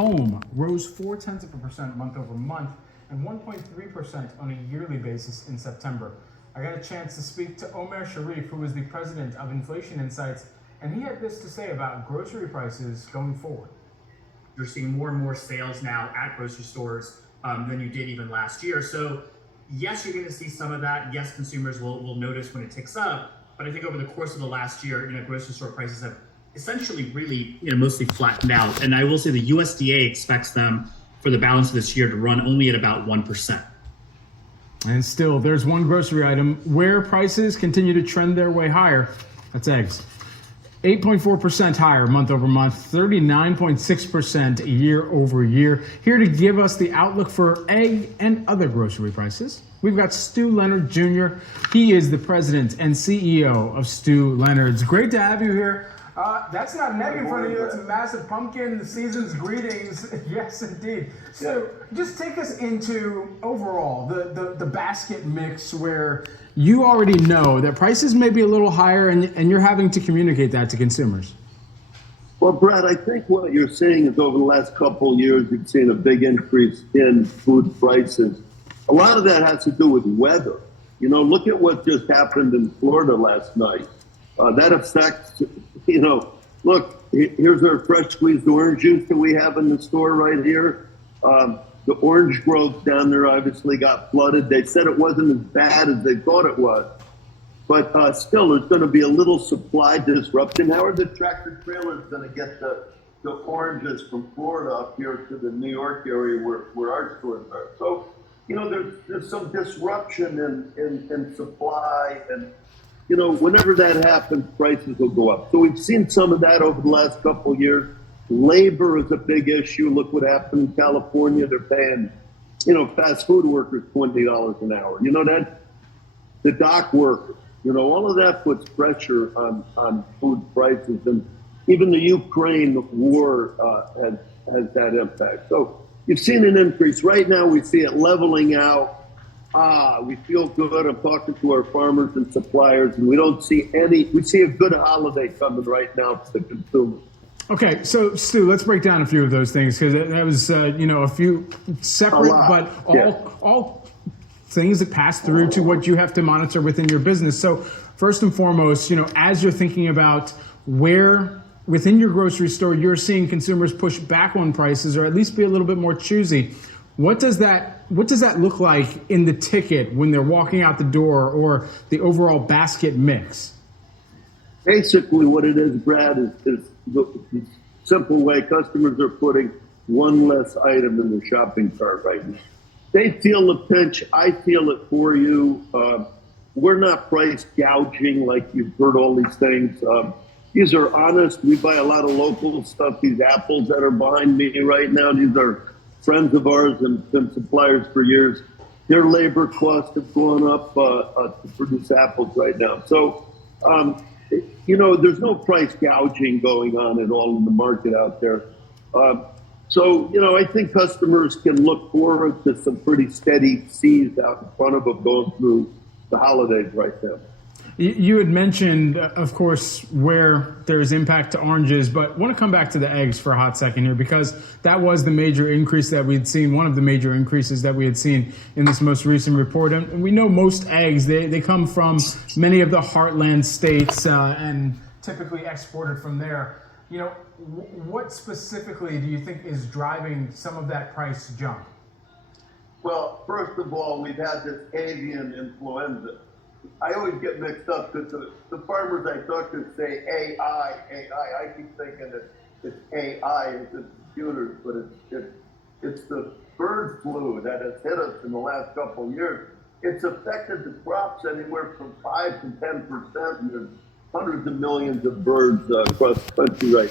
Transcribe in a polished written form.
home rose 0.4% month over month and 1.3% on a yearly basis in September. I got a chance to speak to Omer Sharif, who is the president of Inflation Insights, and he had this to say about grocery prices going forward. You're seeing more and more sales now at grocery stores than you did even last year. So yes, you're going to see some of that. Yes, consumers will notice when it ticks up. But I think over the course of the last year, grocery store prices have essentially really, mostly flattened out. And I will say the USDA expects them for the balance of this year to run only at about 1%. And still, there's one grocery item where prices continue to trend their way higher. That's eggs. 8.4% higher month over month, 39.6% year over year. Here to give us the outlook for egg and other grocery prices, we've got Stu Leonard Jr. He is the president and CEO of Stu Leonard's. Great to have you here. That's not an egg in front of you. That's a massive pumpkin. The season's greetings. Yes, indeed. So just take us into overall the basket mix where you already know that prices may be a little higher and you're having to communicate that to consumers. Well, Brad, I think what you're seeing is over the last couple of years, you've seen a big increase in food prices. A lot of that has to do with weather. Look at what just happened in Florida last night. That affects, look, here's our fresh squeezed orange juice that we have in the store right here. The orange groves down there obviously got flooded. They said it wasn't as bad as they thought it was. But still, there's going to be a little supply disruption. How are the tractor trailers going to get the oranges from Florida up here to the New York area where our stores are? So, there's some disruption in supply. And, whenever that happens, prices will go up. So we've seen some of that over the last couple of years. Labor is a big issue. Look what happened in California. They're paying, fast food workers $20 an hour. That the dock workers, all of that puts pressure on food prices. And even the Ukraine war has that impact. So you've seen an increase. Right now, we see it leveling out. We feel good. I'm talking to our farmers and suppliers, and we see a good holiday coming right now to the consumer. Okay, so Stu, let's break down a few of those things because that was, a few separate, but all things that pass through to what you have to monitor within your business. So first and foremost, as you're thinking about where within your grocery store you're seeing consumers push back on prices or at least be a little bit more choosy, what does that look like in the ticket when they're walking out the door or the overall basket mix? Basically, what it is, Brad, is the simple way customers are putting one less item in their shopping cart right now. They feel the pinch. I feel it for you. We're not price gouging like you've heard all these things. These are honest. We buy a lot of local stuff. These apples that are behind me right now, these are friends of ours and been suppliers for years. Their labor costs have gone up to produce apples right now. So, there's no price gouging going on at all in the market out there. So, I think customers can look forward to some pretty steady seas out in front of them going through the holidays right now. You had mentioned, of course, where there's impact to oranges, but I want to come back to the eggs for a hot second here because that was the major increase that we'd seen, one of the major increases that we had seen in this most recent report. And we know most eggs, they come from many of the heartland states and typically exported from there. What specifically do you think is driving some of that price jump? Well, first of all, we've had this avian influenza. I always get mixed up because the farmers I talk to say AI. I keep thinking it's AI, it's the computers, but it's the bird flu that has hit us in the last couple of years. It's affected the crops anywhere from 5 to 10%, and there's hundreds of millions of birds across the country right